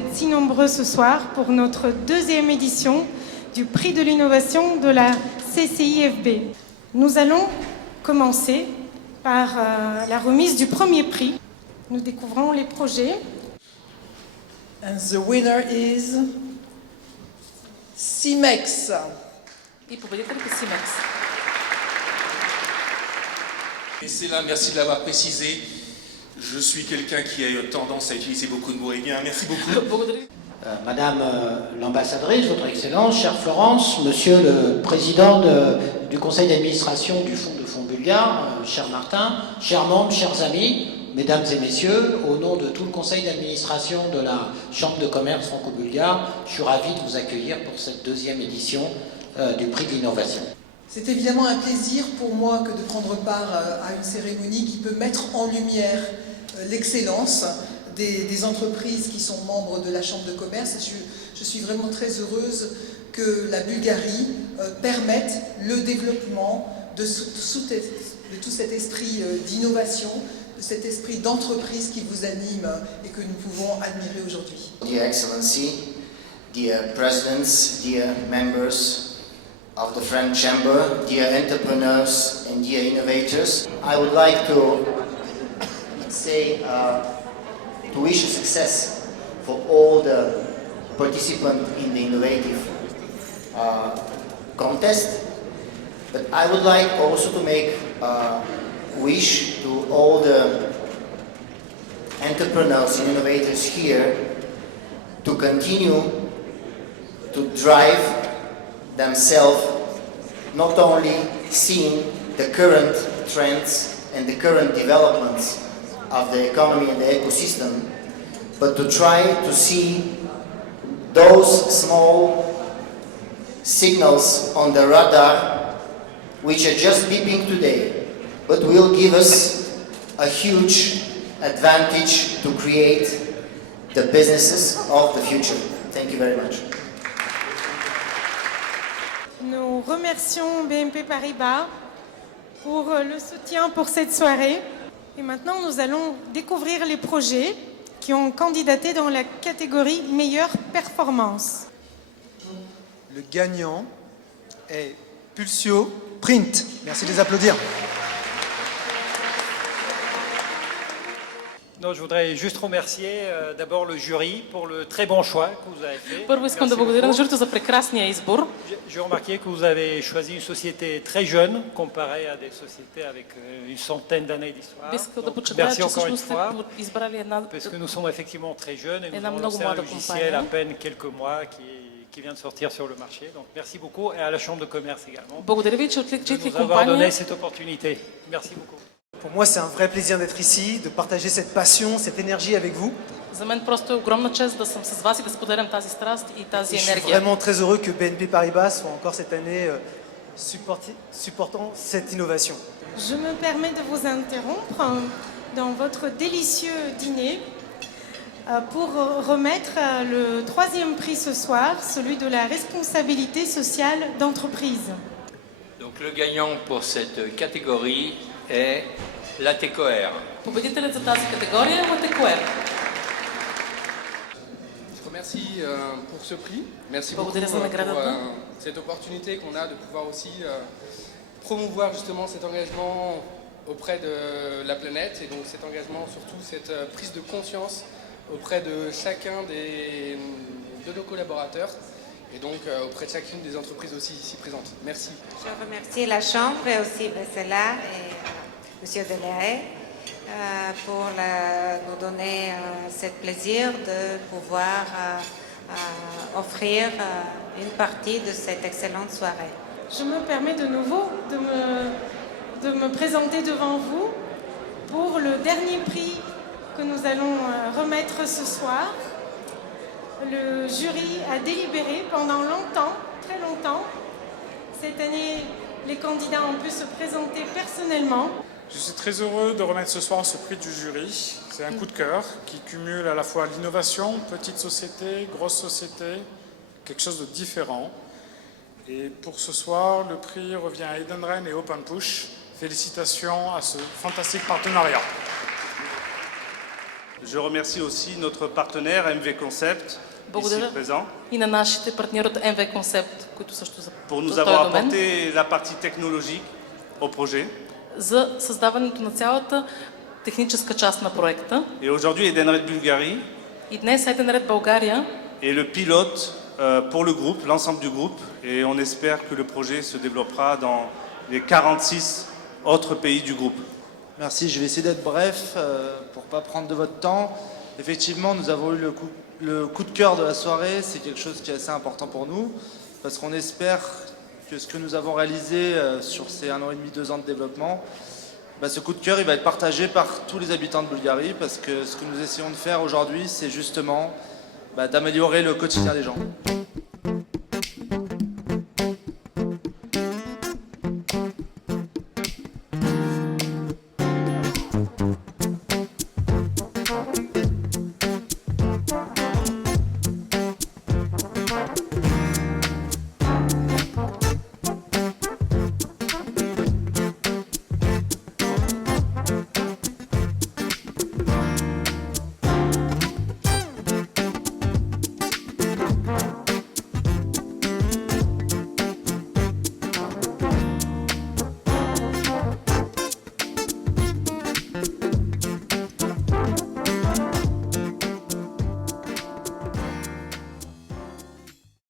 êtes si nombreux ce soir pour notre deuxième édition du prix de l'innovation de la CCIFB. Nous allons commencer par la remise du premier prix. Nous découvrons les projets. And the winner is CIMEX. И победителят е Симекс. Et c'est là, merci de l'avoir précisé. Je suis quelqu'un qui a tendance à utiliser beaucoup de mots. Eh bien, merci beaucoup. Благодаря ви. Madame l'ambassadrice, Votre Excellence, chère Florence, Monsieur le Président du Conseil d'administration du Fonds de Fonds Bulgare, cher Martin, chers membres, chers amis, Mesdames et Messieurs, au nom de tout le Conseil d'administration de la Chambre de commerce franco-bulgare, je suis ravi de vous accueillir pour cette deuxième édition du prix de l'innovation. C'est évidemment un plaisir pour moi que de prendre part à une cérémonie qui peut mettre en lumière l'excellence des entreprises qui sont membres de la Chambre de commerce. Je suis vraiment très heureuse que la Bulgarie permette le développement de tout cet esprit d'innovation, de cet esprit d'entreprise qui vous anime et que nous pouvons admirer aujourd'hui. Dear Excellency, dear Presidents, dear members of the French Chamber, dear entrepreneurs and dear innovators, I would like to say to wish success for all the participants in the innovative contest, but I would like also to make a wish to all the entrepreneurs and innovators here to continue to drive themselves, not only seeing the current trends and the current developments of the economy and the ecosystem, but to try to see those small signals on the radar which are just beeping today, but will give us a huge advantage to create the businesses of the future. Thank you very much. Nous remercions BNP Paribas pour le soutien pour cette soirée. Et maintenant, nous allons découvrir les projets qui ont candidaté dans la catégorie meilleure performance. Le gagnant est Pulsio Print. Merci de les applaudir. Non, je voudrais juste remercier d'abord le jury pour le très bon choix que vous avez fait. Първо искам да благодаря на журито за прекрасния избор. J'ai remarqué que vous avez choisi une société très jeune comparée à des sociétés avec une centaine d'années d'histoire. Искам да Donc, подчертая, merci че encore une всъщност сте fois, избрали една parce que nous sommes effectivement très jeunes et nous Една avons много lancé un млада logiciel à компания. peine quelques mois qui vient de sortir sur le marché. Donc merci beaucoup et à la Chambre de commerce également Благодаря ви, че de отличихте nous avoir donné компания. cette opportunité. Merci beaucoup. Pour moi, c'est un vrai plaisir d'être ici, de partager cette passion, cette énergie avec vous. За мен просто е огромна чест да съм с вас и да споделям тази страст и тази Et je suis енергия. vraiment très heureux que BNP Paribas soit encore cette année supportant cette innovation. Je me permets de vous interrompre dans votre délicieux dîner pour remettre le troisième prix ce soir, celui de la responsabilité sociale d'entreprise. Donc le gagnant pour cette catégorie est l'ATECOR. Победителят за тази категория е Латекуер. Je remercie pour ce prix. Merci beaucoup Благодаря за pour наградата. cette opportunité qu'on a de pouvoir aussi promouvoir justement cet engagement auprès de la planète et donc cet engagement, surtout cette prise de conscience auprès de chacun de nos collaborateurs et donc auprès de chacune des entreprises aussi ici présentes. Merci. Je remercie la Chambre et aussi Vessela et M. Delahaye pour nous donner ce plaisir de pouvoir offrir une partie de cette excellente soirée. Je me permets de nouveau de me présenter devant vous pour le dernier prix que nous allons remettre ce soir. Le jury a délibéré pendant longtemps, très longtemps. Cette année, les candidats ont pu se présenter personnellement. Je suis très heureux de remettre ce soir ce prix du jury. C'est un coup de cœur qui cumule à la fois l'innovation, petite société, grosse société, quelque chose de différent. Et pour ce soir, le prix revient à Edenred et OpenPush. Félicitations à ce fantastique partenariat. Je remercie aussi notre partenaire MV Concept, ici Благодаря présent, и на нашите партньори от MV Concept, които също са pour nous той avoir до мен, apporté la partie technologique au projet. за създаването на цялата техническа част на проекта. Et aujourd'hui, Edenred Bulgarie И днес Edenred България est le pilote pour le groupe, l'ensemble du groupe, et on espère que le projet se développera dans les 46 autres pays du groupe. Merci, je vais essayer d'être bref pour ne pas prendre de votre temps. Effectivement, nous avons eu le coup de cœur de la soirée, c'est quelque chose qui est assez important pour nous, parce qu'on espère que ce que nous avons réalisé sur ces 1 an et demi, 2 ans de développement, ce coup de cœur il va être partagé par tous les habitants de Bulgarie, parce que ce que nous essayons de faire aujourd'hui, c'est justement d'améliorer le quotidien des gens.